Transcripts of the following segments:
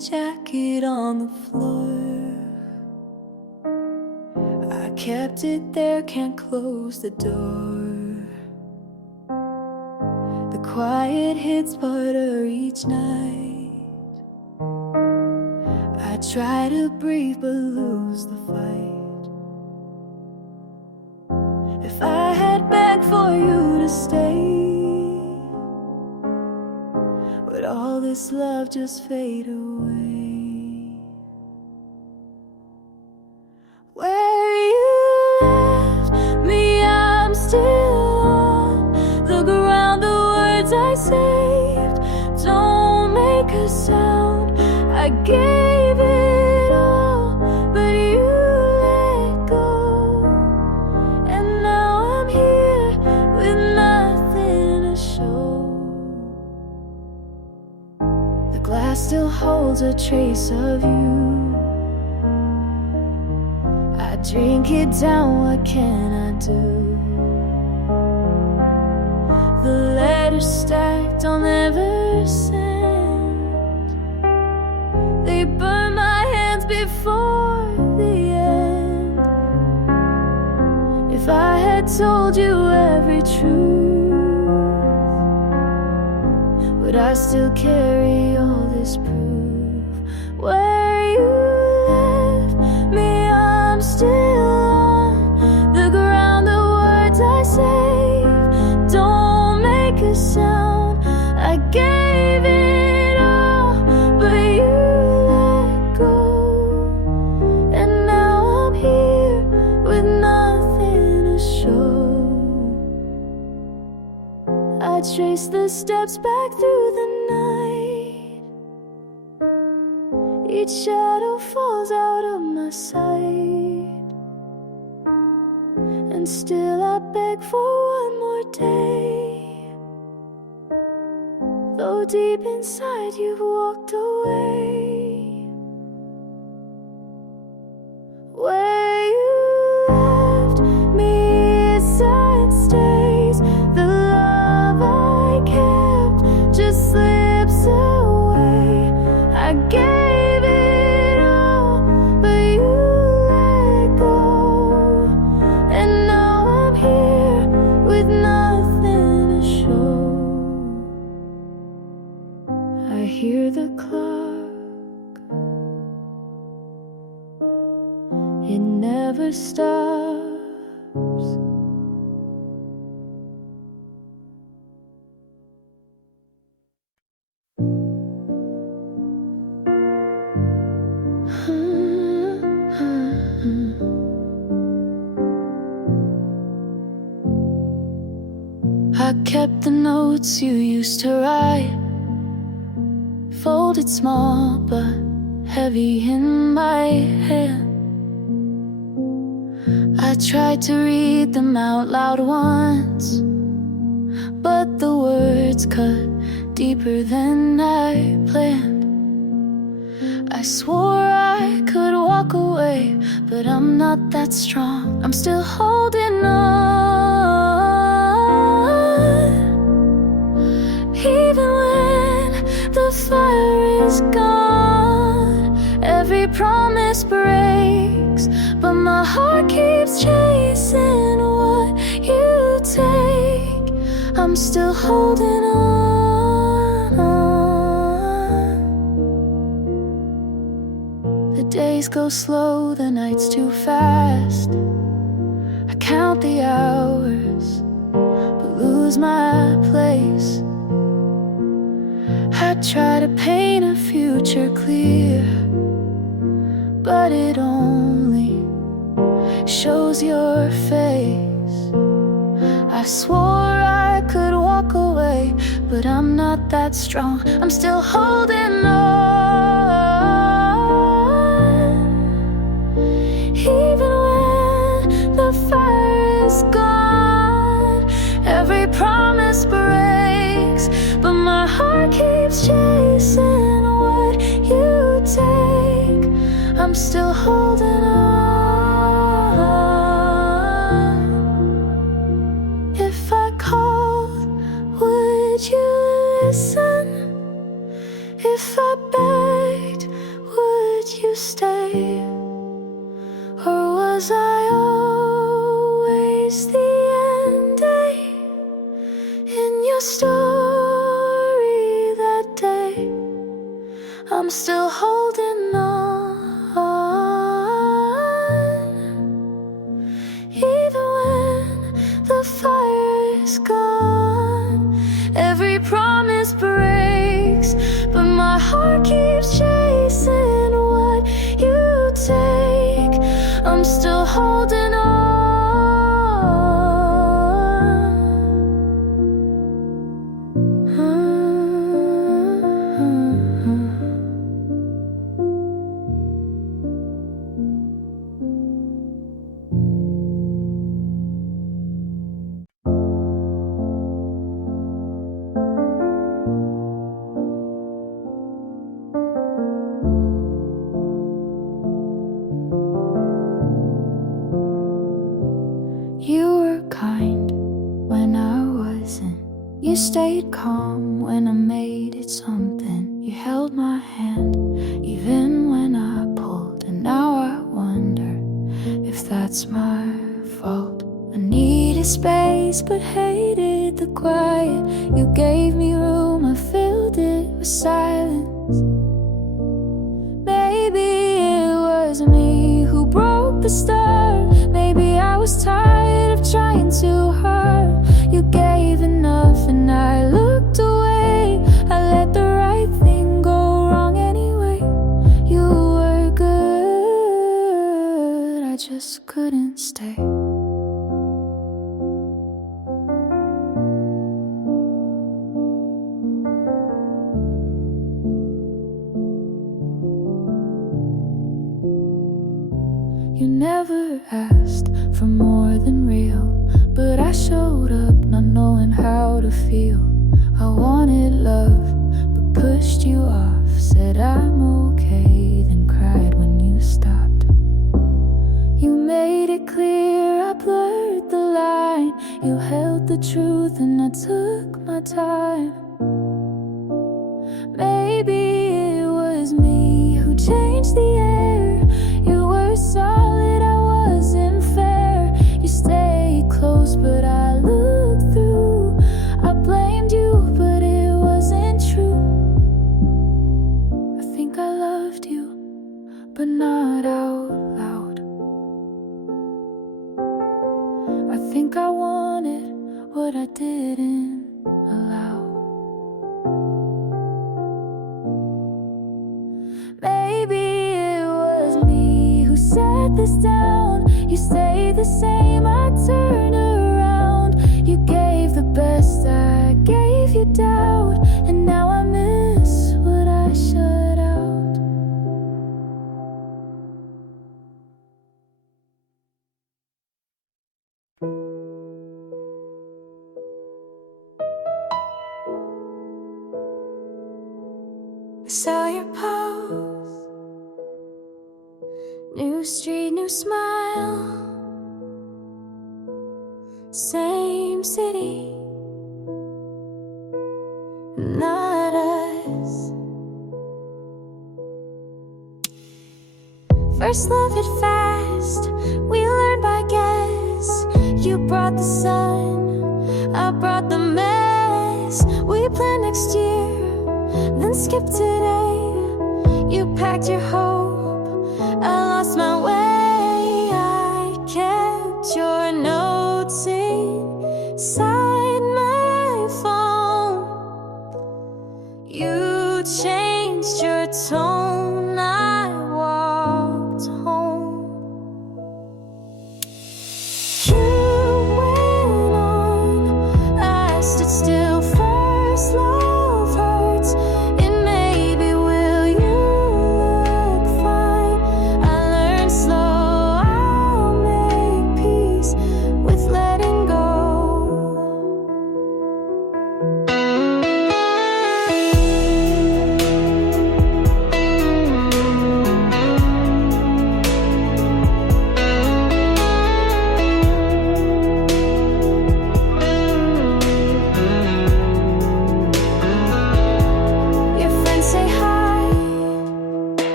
jacket on the floor. I kept it there, can't close the door. The quiet hits harder each night. I try to breathe but lose the fight. If I had begged for you to stay, would all this love just fade away? Where you left me, I'm still on the ground. The words I saved don't make a sound. I gave it all, but you let go. And now I'm here with nothing to show. The glass still holds a trace of you. I drink it down, what can I do? The letters stacked, I'll never send. They burn my hands before the end. If I had told you every truth, would I still carry all this proof? Where you left me, I'm still on the ground. The words I saved don't make a sound. I gave it all, but you let go. And now I'm here with nothing to show. I trace the steps back through the night. Each shadow falls out of my sight. And still I beg for one more day, though deep inside you've walked away. Where you left me, inside stays. The love I kept just slips away. I gave it all, but you let go. And now I'm here with nothing to show. I hear the clock, it never stops. I kept the notes you used to write, folded small but heavy in my hand. I tried to read them out loud once, but the words cut deeper than I planned. I swore I could walk away, but I'm not that strong. I'm still holding on, even when the fire is gone. Every promise breaks, but my heart keeps chasing what you take. I'm still holding on. The days go slow, the nights too fast. I count the hours, but lose my place. I try to paint a future clear, but it only shows your face. I swore I could walk away, but I'm not that strong. I'm still holding on, even when the fire is gone. Every promise breaks, but my heart keeps chasing what you take. I'm still holding on. If I called, would you listen? If I begged, stay? Or was I always the ending in your story that day? I'm still holding on, even when the fire is gone. Every promise breaks, but my heart keeps chasing what you take. I'm still holding on. You were kind when I wasn't. You stayed calm when I made it something. You held my hand even when I pulled. And now I wonder if that's my fault. I needed space but hated the quiet. You gave me room, I filled it with silence. Maybe it was me who broke the start. Maybe I was tired of trying too hard. You gave enough and I looked away. I let the right thing go wrong anyway. You were good, I just couldn't stay. You never asked for more than real, but I showed up not knowing how to feel. I wanted love, but pushed you off. Said I'm okay, then cried when you stopped. You made it clear, I blurred the line. You held the truth and I took my time. Maybe it was me who changed the air. You were solid, I wasn't fair. You stayed close, but I looked through. I blamed you, but it wasn't true. I think I loved you, but not out loud. I think I wanted what I didn't allow. Maybe it was me who set this down. You stayed the same, I turned around. You gave the best, I gave you doubt. And now I miss what I shut out. I saw your pose, new street, new smile. Same city, not us. First love it fast, we learned by guess. You brought the sun, I brought the mess. We planned next year, then skipped today. You packed your hope, I lost my way. I kept your notes inside my phone. You changed your tone, I walked home. You went on, I stood still. First love hurts, and maybe will you look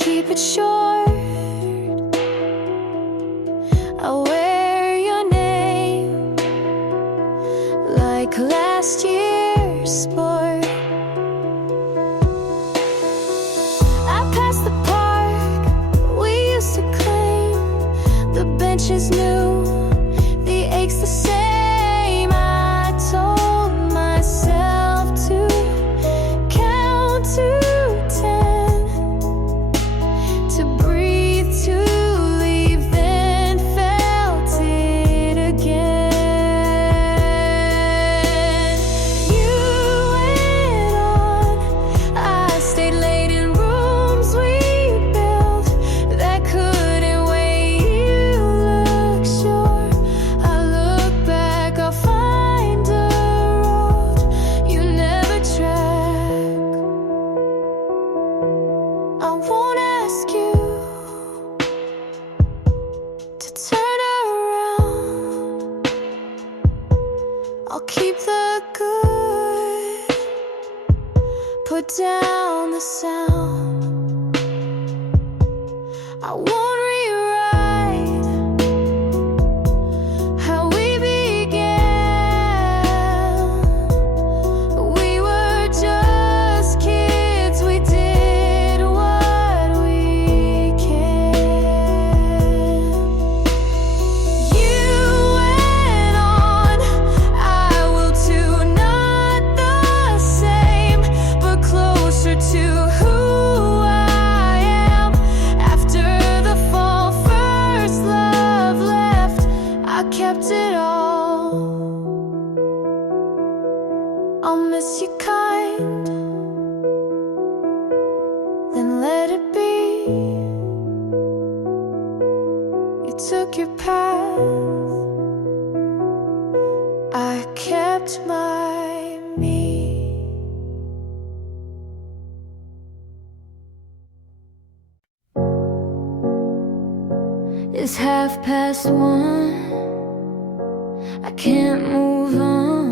keep it short. I'll wear your name like last year's sport. I pass the park we used to claim. The benches new, the aches the same. I told myself to count to 10, to breathe, to leave, then felt it again. You went on, I stayed late in rooms we built that couldn't wait. You look sure, I look back, I'll find a road you never track. I won't ask you to turn around. I'll keep the good, put down the sound. I won't rewrite how we began. We were just kids, we did what we can. You went on, I will too, not the same, but closer to who I am. After the fall, first love left, I kept it all. I'll miss you kind, then let it be. You took your path, I kept my me. It's 1:30. I can't move on.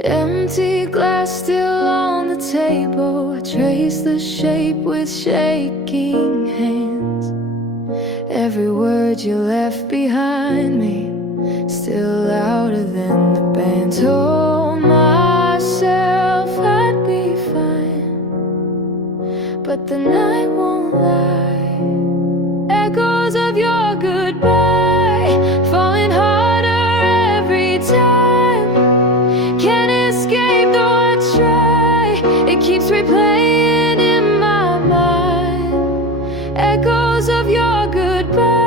Empty glass still on the table. I trace the shape with shaking hands. Every word you left behind me, still louder than the band. Told myself I'd be fine, but the night won't lie. Echoes of your goodbye, falling harder every time. Can't escape though I try, it keeps replaying in my mind. Echoes of your goodbye.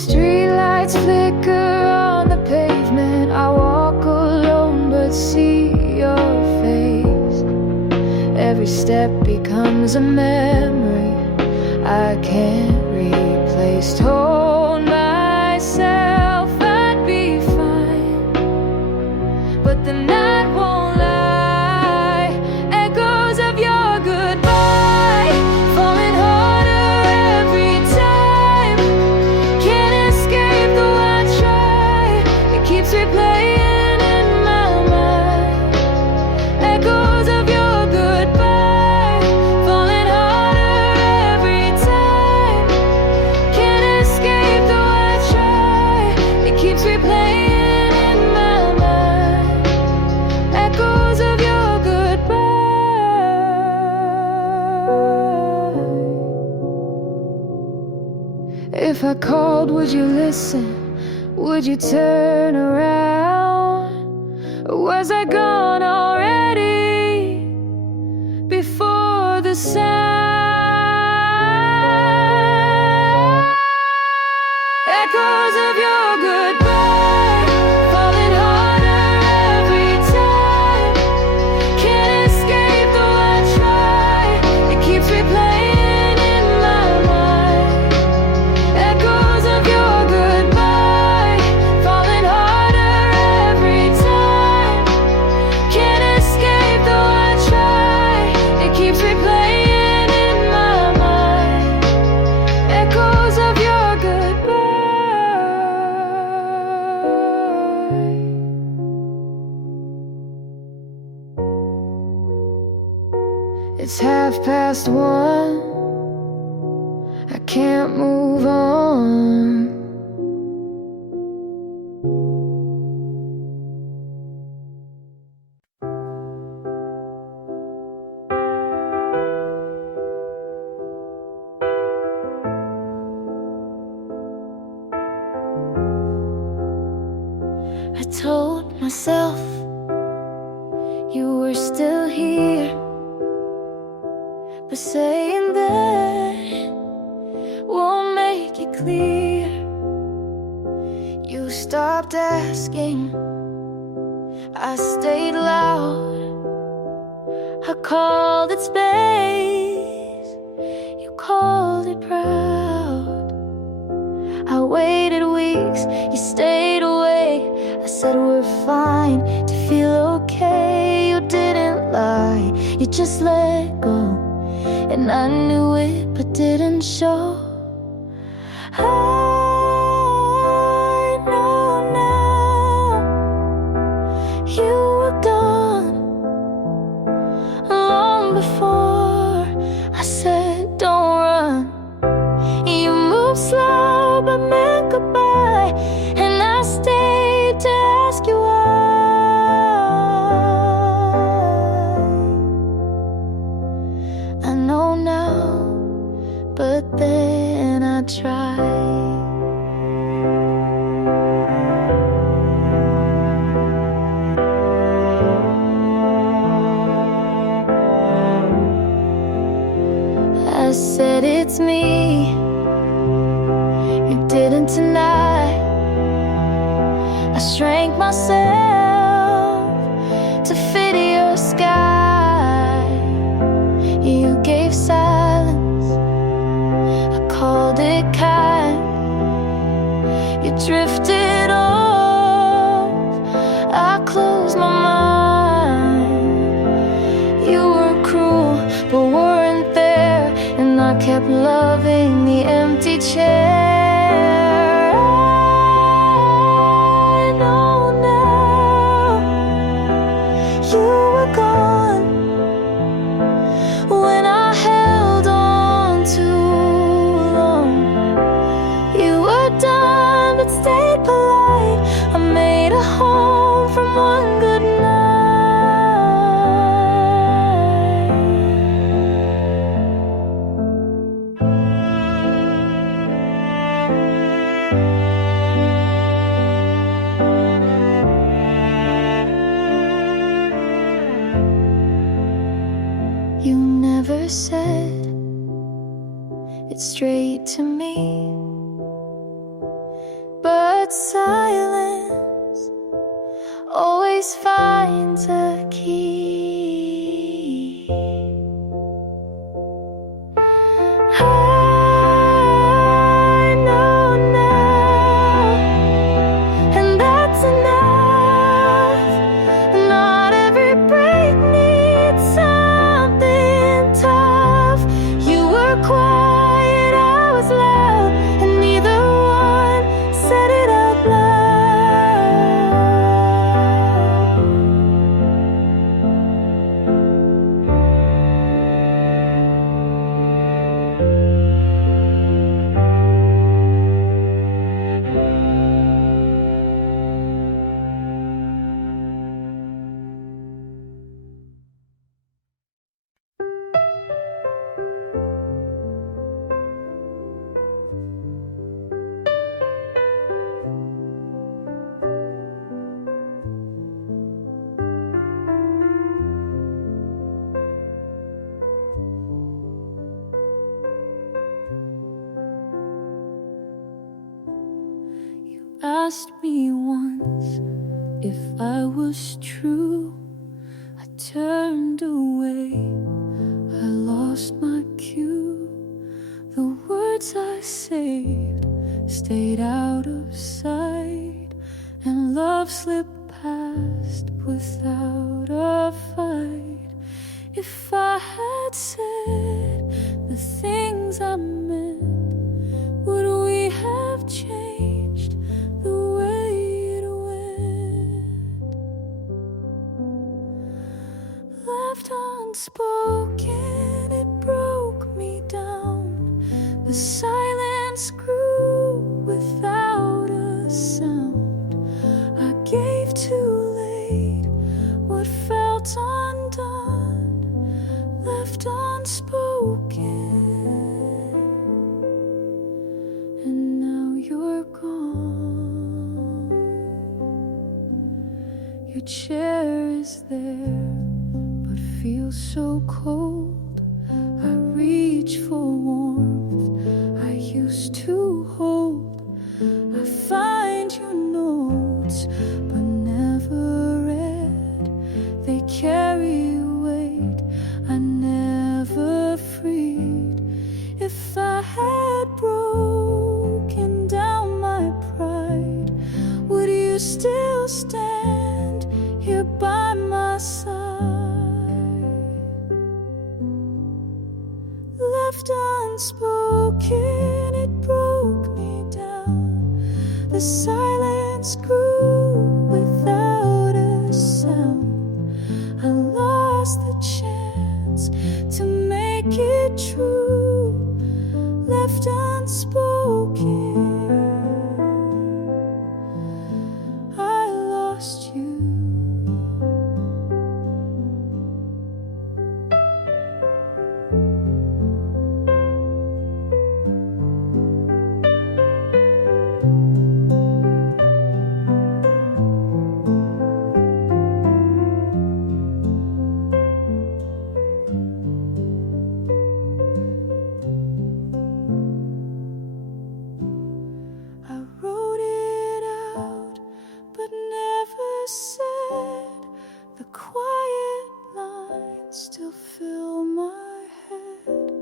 Streetlights flicker on the pavement. I walk alone but see your face. Every step becomes a memory I can't replace. Told myself I'd be fine, but the night won't lie. Echoes of your goodbye, falling harder every time. Can't escape though I try, it keeps replaying in my mind. Echoes of your goodbye, falling harder every time. Can't escape though I try, it keeps replaying in my mind. Echoes of your goodbye. If I called, would you listen? Would you turn around? Or was I gone already before the sound? Echoes of your goodbye, falling harder every time. Can't escape though I try, it keeps replaying in my mind. Echoes of your goodbye, falling harder every time. Can't escape though I try, it keeps replaying in my mind. Echoes of your goodbye. It's 1:30. I can't move on. I told myself you were still here, but saying that won't make it clear. You stopped asking, I stayed loud. I called it space, you called it proud. I waited weeks, you stayed away. I said we're fine, to feel okay. You didn't lie, you just let go. And I knew it, but didn't show. I know now you were gone long before I said don't run. You moved slow but meant goodbye, and I stayed to ask you why. I know now, but then I tried. I said it's me, you didn't deny. I shrank myself to fit your sky. You gave silence, I called it kind. You drifted off, I closed my mind. You were cruel, but weren't there, and I kept loving the empty chair. I know now you were gone when I held on too long. You were done but stayed polite. I made a home from one good night. You never said it straight to me, but silence always finds a key. I know now, and that's enough. Not every break needs something tough. You were quiet, I was loud, and neither one said it out loud. Asked me once if I was true. I turned away, I lost my cue. The words I saved stayed out of sight, and love slipped past without a fight. If I had said the things I meant, would we have changed the way it went? Left unspoken. The silence grew without a sound. I gave too late what felt undone, left unspoken. And now you're gone. Your chair is there, but feels so cold. I reach for warmth I used to hold. I find your notes, but never read. They carry weight I never freed. If I had broken down my pride, would you still stand here by my side? Left unspoken, it broke me down. The silence grew without a sound. I lost the chance to make it true. Left unspoken, I lost you. The quiet lines still fill my head,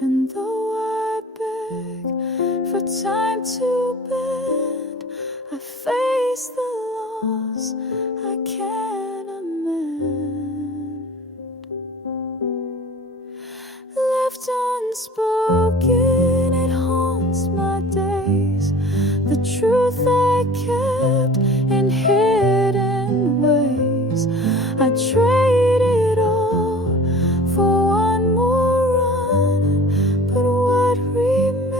and though I beg for time to bend, I face the loss I can't amend. Left unspoken, it haunts my days. The truth I kept in hidden ways. I trade it all for one more run, but what remains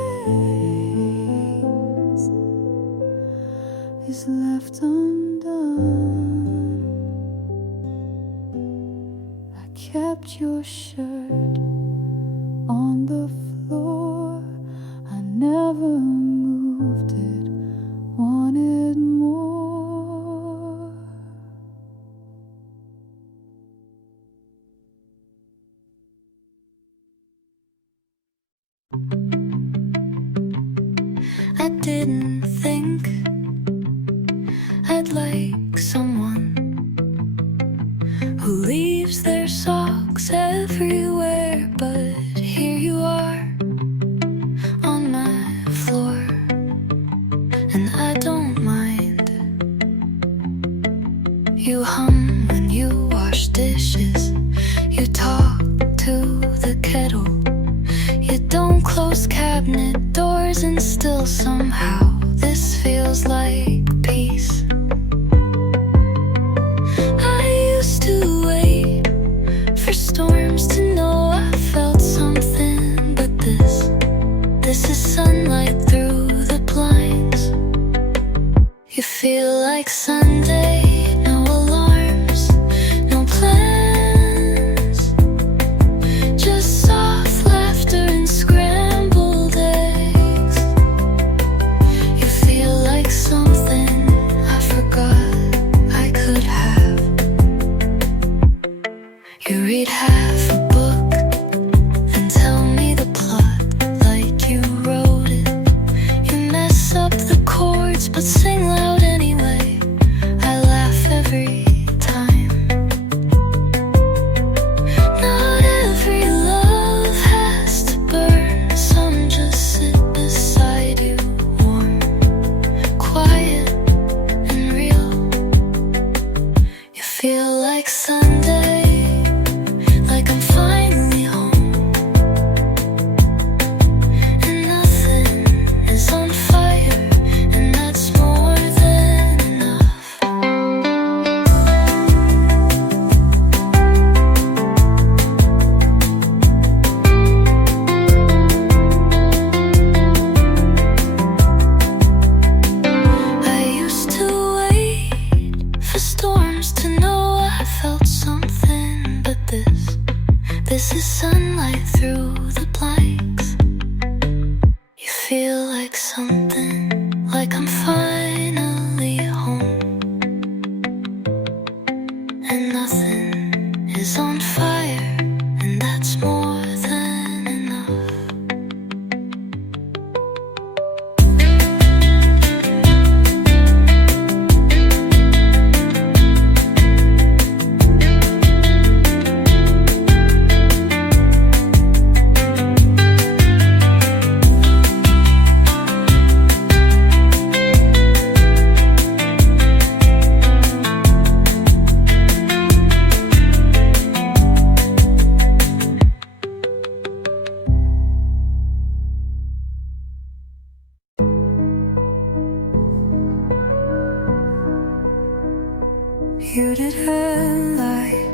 is left undone. I kept your shirt on the floor. I never moved it, wanted more. I didn't think I'd like someone who leaves their socks everywhere, but here you are on my floor, and I don't mind. You hum when you wash dishes, you talk to the kettle, you don't close cabinet doors, and still somehow this feels like peace. I used to wait for storms to know I felt something, but this is sunlight through the blinds. You feel like Sunday, no alarms, no plans, just soft laughter and scrambled eggs. You feel like something I forgot I could have. You read half a book and tell me the plot like you wrote it. You mess up the chords but sing loud anyway. I laugh every time. Not every love has to burn. Some just sit beside you, warm, quiet and real. You feel like Sunday, like I'm finally home, and nothing is on fire, and that's more than enough. You didn't lie,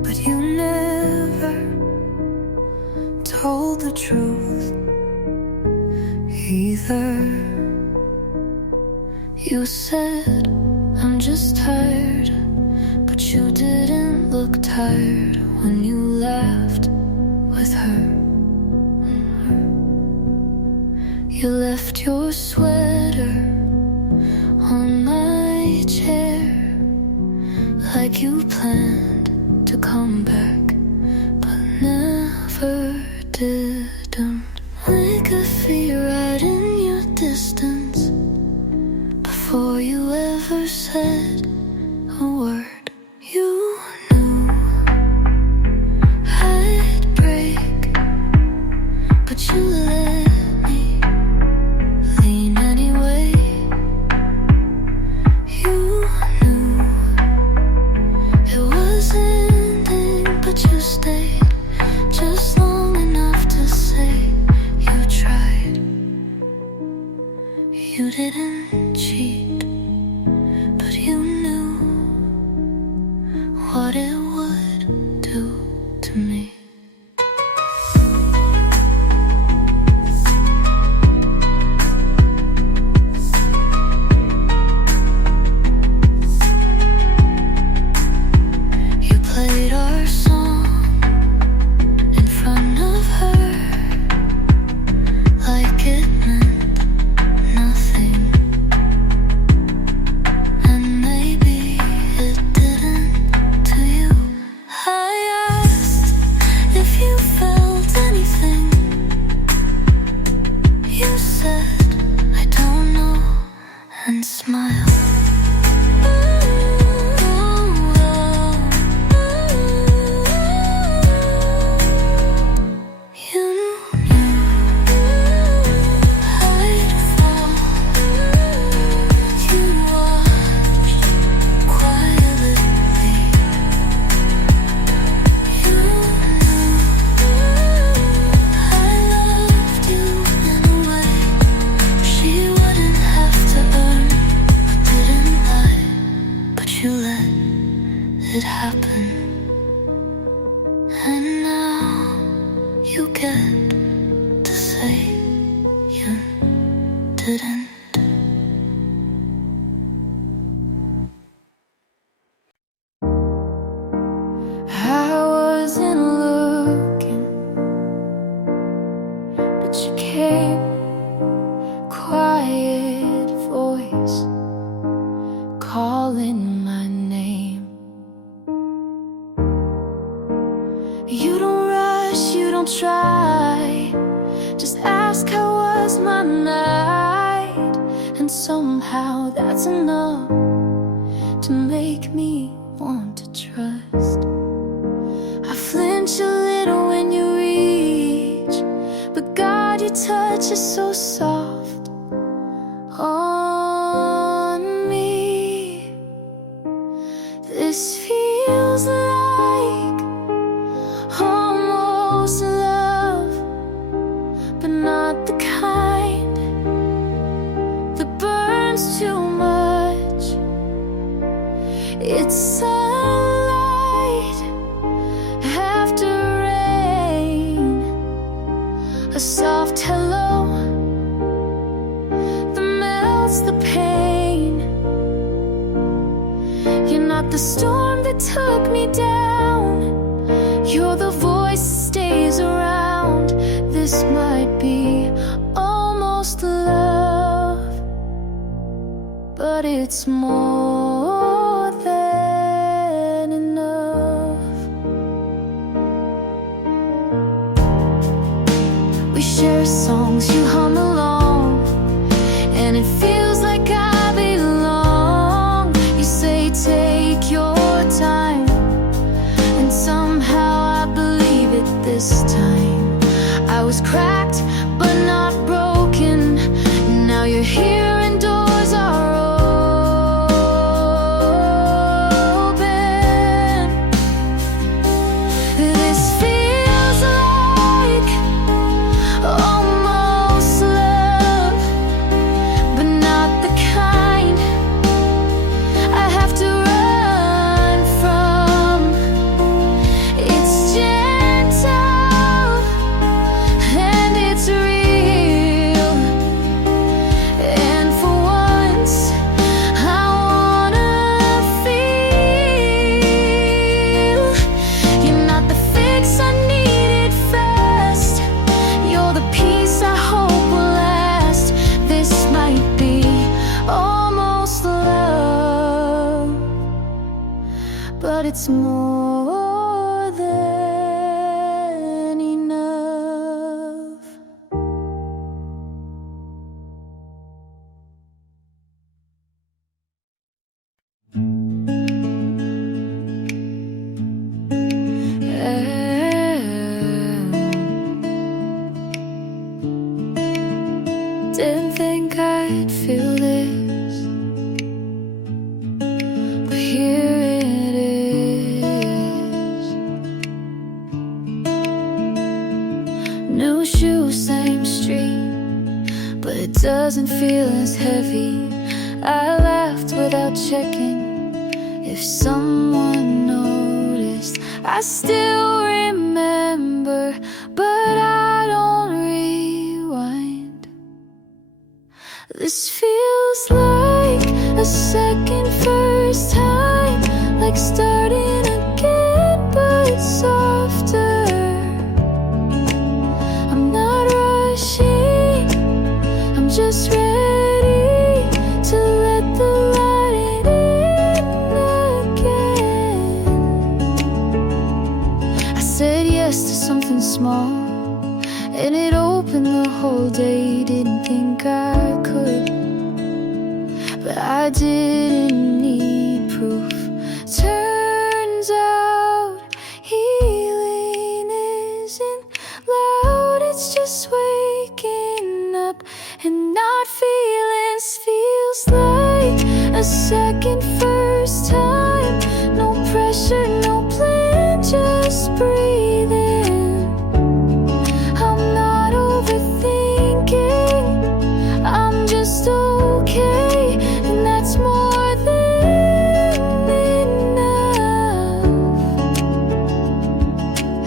but you never told the truth either. You said, I'm just tired, but you didn't look tired when you laughed with her. You left your sweater on my chair, like you planned to come back, but never didn't. We could feel right in your distance before you ever said a word. You knew I'd break, but you let me lean anyway. You knew it was ending, but you stayed just long enough to say you tried. You didn't cheat, but you knew what it would do to me. You played our song in front of her like it meant nothing. And maybe it didn't to you. I asked if you felt anything. You said, I don't know, and smiled. You knew I'd fall. You watched quietly. You knew I loved you in a way she wouldn't have to earn, but didn't lie. But you let it happen, and now you get to say you didn't. I wasn't looking, but you came, quiet voice calling my name. You don't rush, you don't try, just ask how was my night, and somehow that's enough to make me want to trust. I flinch a little when you reach, but God, your touch is so soft on me. This feels like almost love, but not the kind that burns too much. It's sunlight after rain, a soft hello that melts the pain. You're not the storm that took me down, you're the voice that stays around. This might be almost love, but it's more than enough. We share songs, you hum along, and it feels like I belong. You say take your time, and somehow I believe it this time. I was cracked, but not broken. Now you're here and doors are open. This feels like almost love, it's more than enough. Didn't think I'd feel this, but here it is. New shoes, same street, but it doesn't feel as heavy. I laughed without checking if someone noticed. I still remember, but I don't rewind. This feels like a second first time, like starting again, but softer. I'm not rushing, I'm just ready to let the light in again. I said yes to something small, and it opened the whole day. Didn't think I could, but I didn't need proof. Turns out healing isn't loud, it's just waking up and not feelings. Feels like a second first time. No pressure, no plan, just breathing. I'm not overthinking, I'm just okay, and that's more than enough.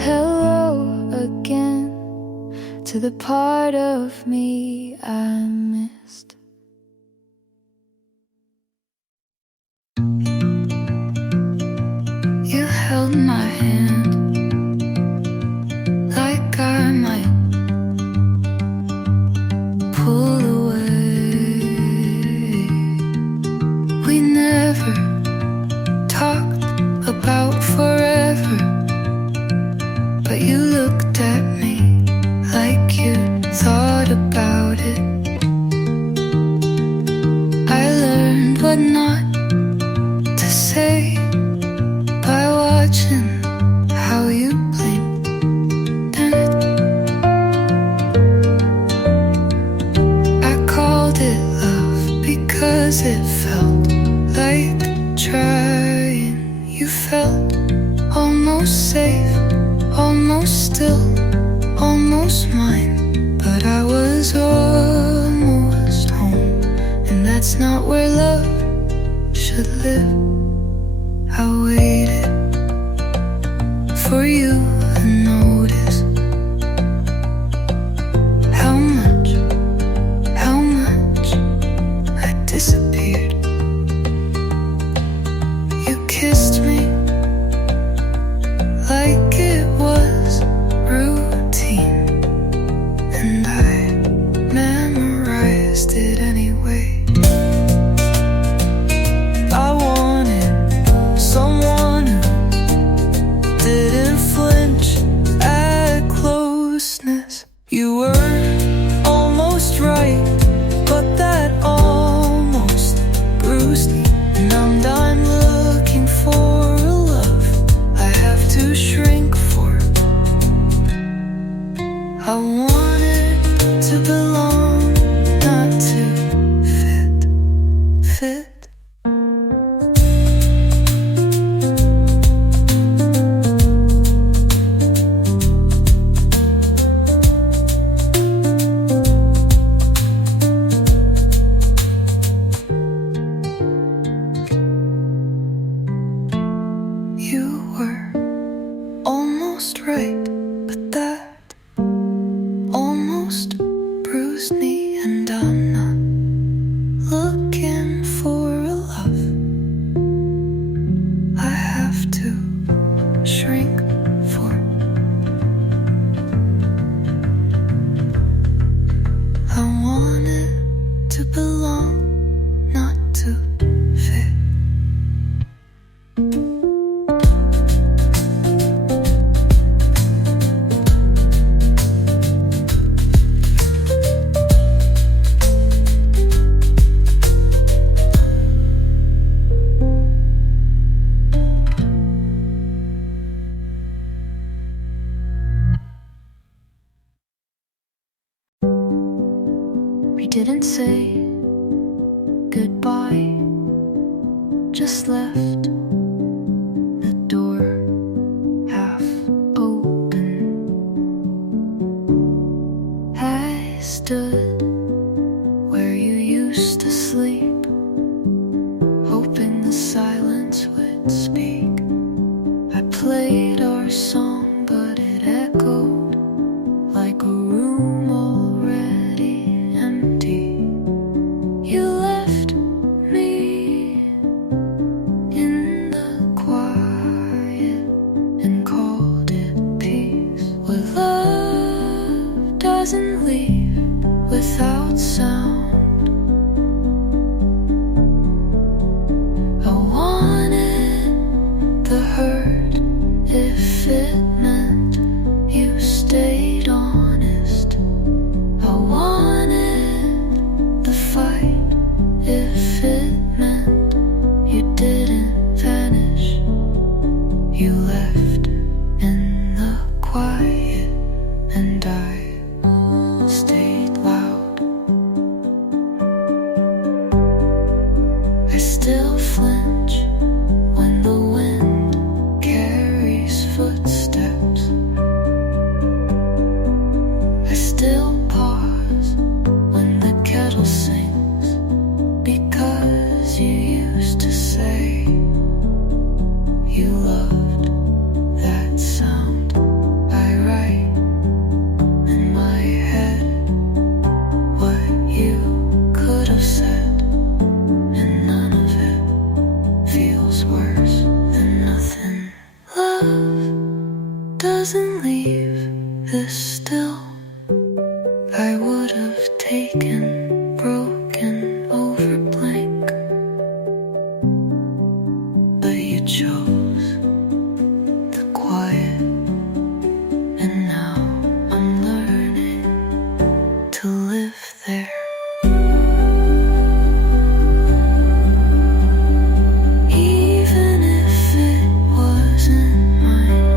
Hello again to the part of me I missed. You held my hand like I might pull away. We never talked about forever, but you looked at me like you thought about it. I learned what not to say by watching how you blinked and I called it love because it felt like trying. You felt almost safe, almost still, almost mine, but I was almost home, and that's not where love should live. I waited for you to notice how much I disappeared. You kissed me like it was routine, and I memorized it anyway. I wanted someone who didn't flinch at closeness. You were almost right, but that almost bruised me, and I'm done looking for a love I have to shrink for. I wanted to belong, not to fit. You were almost right, but that almost bruised me, and I'm not looking for a love I have to shrink for. I wanted to belong, not to fit. goodbye, just left the door half open. I stood where you used to sleep, hoping the silence would speak. I played our song, but it echoed like a room already empty. You left me in the quiet and called it peace. Where love doesn't leave without sound. I wanted the hurt if it meant you stayed honest. I wanted the fight if it meant you didn't vanish. You left in the quiet and I stayed loud. I still flinch when the wind carries footsteps. I still pause when the kettle sings, because you used to say you loved that sound. I write in my head what you could have said, and none of it feels worse than nothing. Love doesn't leave this still. I would have taken broken over blank, but you chose the quiet, and now I'm learning to live there. Even if it wasn't mine.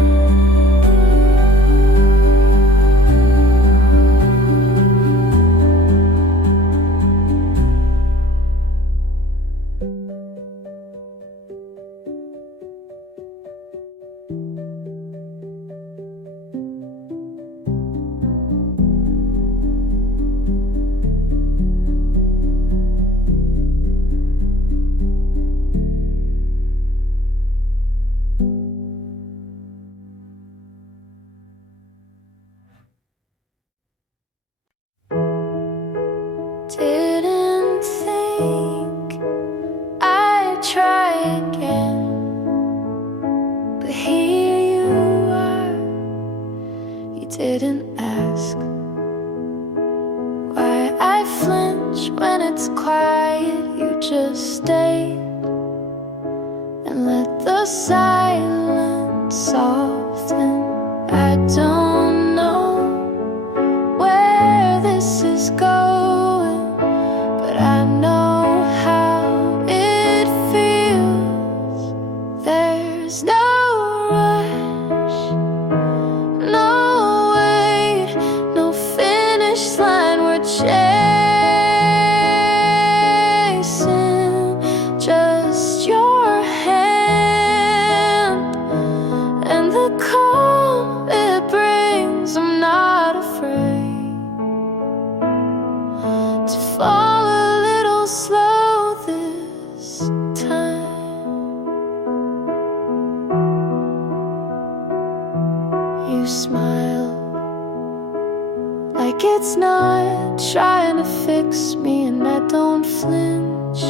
Didn't think I'd try again, but here you are. You didn't ask why I flinch when it's quiet. You just stayed and let the silence soften. I don't know where this is going, but I know how it feels. There's no rush, no wait, no finish line. We're chasing just your hand and the calm it brings. I'm not afraid to fall a little slow this time. You smile like it's not trying to fix me, and I don't flinch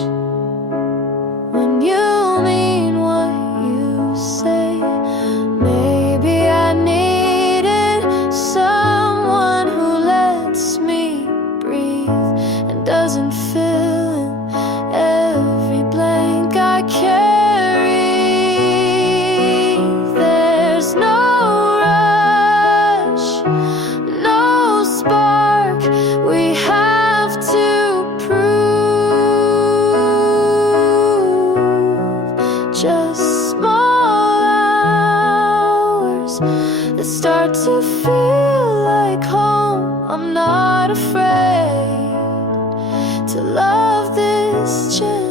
when you mean what you say. Maybe I needed someone who lets me breathe and doesn't fill in every blank I carry. There's no rush, no spark we have to prove. Just small hours that start to feel like home. I'm not afraid to love this question.